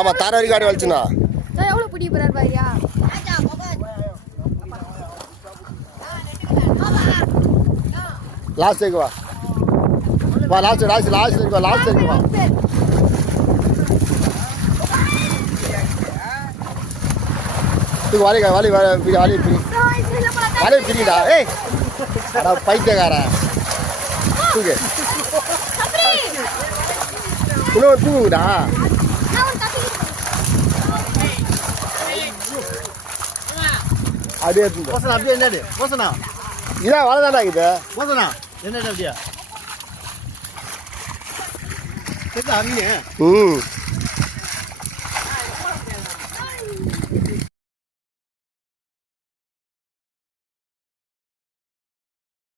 ஆமா தர வரைக்கும் ஆடி வலிச்சுனா எவ்வளவு பிடி போறாரு பாரியா லாஸ்ட் வா வா லாஸ்ட் வா லாஸ்ட் வா வாலி பிரிடா ஏய் அட பைத்தியக்காரன் தூக்கு இன்னும் தூங்குடா அப்படியே போசனா அப்படியே என்னது போசனா இதான் வளதாடா இது போசனா என்னது அப்படியே கேட்க அமீனே